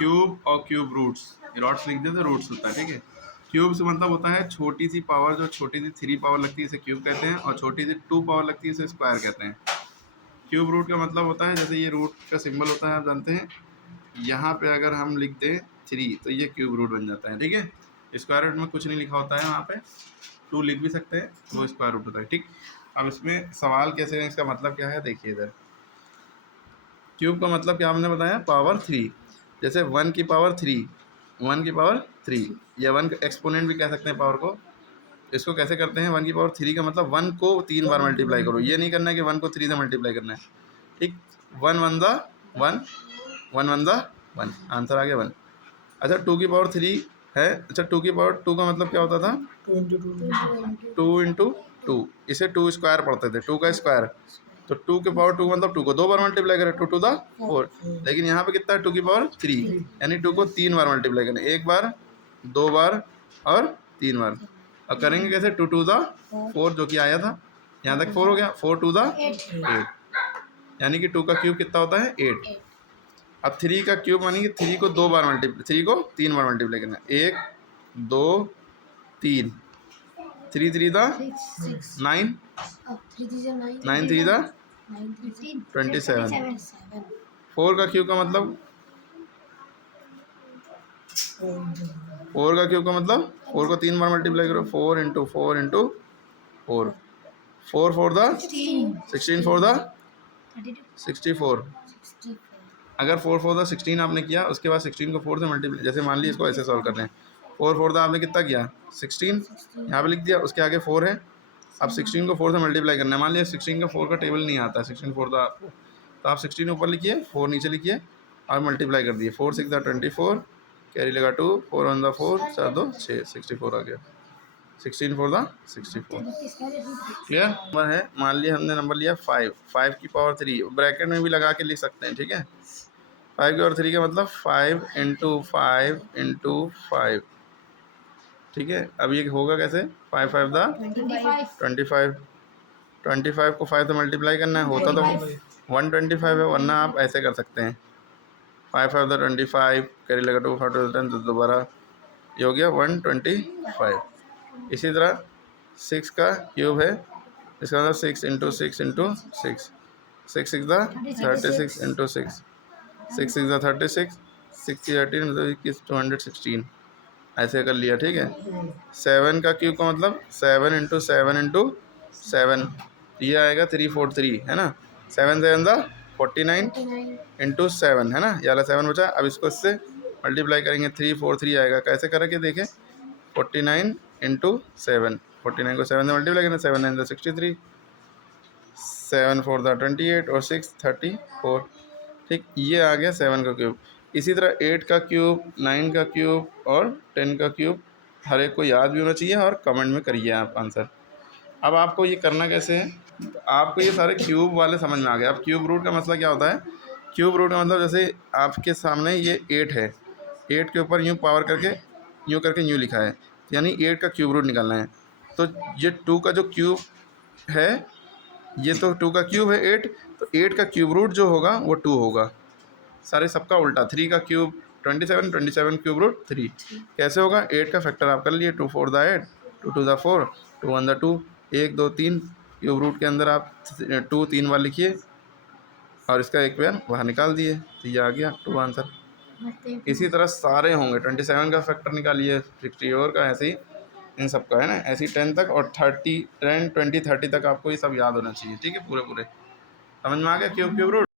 Cube और cube roots, roots लिख दे तो रूट्स होता है, ठीक है। क्यूब से मतलब होता है छोटी सी पावर, जो छोटी सी 3 पावर लगती है इसे क्यूब कहते हैं, और छोटी सी 2 पावर लगती है इसे स्क्वायर कहते हैं। क्यूब रूट का मतलब होता है, जैसे ये रूट का सिंबल होता है आप जानते हैं, यहाँ पे अगर हम लिख दें 3 तो ये क्यूब रूट बन जाता है, ठीक है। स्क्वायर रूट में कुछ नहीं लिखा होता है, वहाँ पे 2 लिख भी सकते हैं, वो स्क्वायर रूट होता है, ठीक। अब इसमें सवाल कैसे है, इसका मतलब क्या है, देखिए इधर क्यूब का मतलब क्या हमने बताया, पावर 3। जैसे 1 की पावर 3, 1 की पावर 3, या 1 का एक्सपोनेंट भी कह सकते हैं पावर को। इसको कैसे करते हैं, 1 की पावर 3 का मतलब 1 को 3 बार मल्टीप्लाई करो, ये नहीं करना है कि 1 को 3 से मल्टीप्लाई करना है, ठीक। 1 1 दा 1, 1 1 दा 1, आंसर आ गया 1। अच्छा 2 की पावर 3 है, अच्छा 2 की पावर 2 का मतलब क्या होता था, 2 इंटू 2, इसे 2 स्क्वायर पढ़ते थे, 2 का स्क्वायर। तो 2 के पावर 2 मतलब 2 को 2 बार मल्टीप्लाई करें, 2 टू द 4। लेकिन यहाँ पे कितना है, 2 की पावर 3, यानी 2 को 3 बार मल्टीप्लाई करें, 1 बार, 2 बार और 3 बार। और करेंगे कैसे, 2 टू द 4 जो कि आया था, यहाँ तक 4 हो गया, 4 टू द 8, यानी कि 2 का क्यूब कितना होता है, 8। अब 3 का क्यूब यानी कि 3 को 2 बार मल्टीप्लाई, 3 को 3 बार मल्टीप्लाई करना, 1 2 3, 3 3 दा 9, 9 3 दा 27। 4 का क्यूब का मतलब, 4 का क्यूब का मतलब 4 को 3 बार मल्टीप्लाई करो, 4 इंटू 4 इंटू 4, 4 4 दा 16, 4 दा 64। अगर 4 4 दा 16 आपने किया, उसके बाद 16 को 4 से मल्टीप्लाई, जैसे मान लीजिए इसको ऐसे सॉल्व कर रहे हैं, 4 4 दा आपने कितना किया, 16, यहाँ पे लिख दिया, उसके आगे 4 है। अब 16 को 4 से मल्टीप्लाई करना है, मान लीजिए 16 का 4 का टेबल नहीं आता, 16 4 दा, तो आप 16 ऊपर लिखिए, 4 नीचे लिखिए और मल्टीप्लाई कर दिए, 4 6 दा 24, कैरी लगा 2, 4 1 दा 4, 4 2 6, 64 आ गया, 16 4 दा 64। क्लियर नंबर है, मान लिया हमने नंबर लिया 5, 5 की पावर 3, ब्रैकेट में भी लगा के लिख सकते हैं, ठीक है। 5 की पावर 3 का मतलब 5 इंटू 5 इंटू 5, ठीक है। अब ये होगा कैसे, 5 5 दा 25, 25 को 5 से मल्टीप्लाई करना है, होता तो 125 है, वरना आप ऐसे कर सकते हैं, 5 5 दा 25, कैरी लगा 2 5 10, तो दोबारा ये हो गया 125। इसी तरह 6 का क्यूब है, इसका मतलब 6 इंटू 6 इंटू 6, 6 6 दा 36 इंटू 6, 6 6 दा 36, 6 13 मतलब 21, 216, ऐसे कर लिया, ठीक है। 7 का क्यूब का मतलब 7 इंटू 7 इंटू 7, ये आएगा 343, है ना। 7 7 दा 49 इंटू 7, है ना, ये वाला 7 बचा। अब इसको इससे मल्टीप्लाई करेंगे, 343 आएगा, कैसे करेंगे देखें, 49 इंटू 7, 49 को 7 से मल्टीप्लाई करें, 7 9 दा 63, 7 4 दा 28 और 6 34, ठीक, ये आ गया 7 का क्यूब। इसी तरह 8 का क्यूब, 9 का क्यूब और 10 का क्यूब हर एक को याद भी होना चाहिए, और कमेंट में करिए आप आंसर। अब आपको ये करना कैसे है, आपको ये सारे क्यूब वाले समझ में आ गए। अब क्यूब रूट का मसला क्या होता है, क्यूब रूट का मतलब जैसे आपके सामने ये 8 है, 8 के ऊपर यूँ पावर करके यूँ करके यूँ लिखा है, यानी 8 का क्यूब रूट निकालना है। तो ये 2 का जो क्यूब है, ये तो 2 का क्यूब है 8, तो 8 का क्यूब रूट जो होगा वो 2 होगा, सारे सबका उल्टा। 3 का क्यूब 27, 27 क्यूब रूट 3, कैसे होगा, 8 का फैक्टर आप कर लिए, 2 4 दा 8, 2 2 दा 4, 2 1 दा 2, 1 2 3, क्यूब रूट के अंदर आप 2 3 बार लिखिए और इसका एक पेयर बाहर निकाल दिए, तो ये आ गया 2 आंसर। इसी तरह सारे होंगे, 27 का फैक्टर निकालिए, 64 का, ऐसे ही इन सब का, है ना, ऐसे ही 10 तक, और 30 10 20 30 तक आपको ये सब याद होना चाहिए, ठीक है, पूरे पूरे समझ में आ गया क्यूब क्यूब रूट।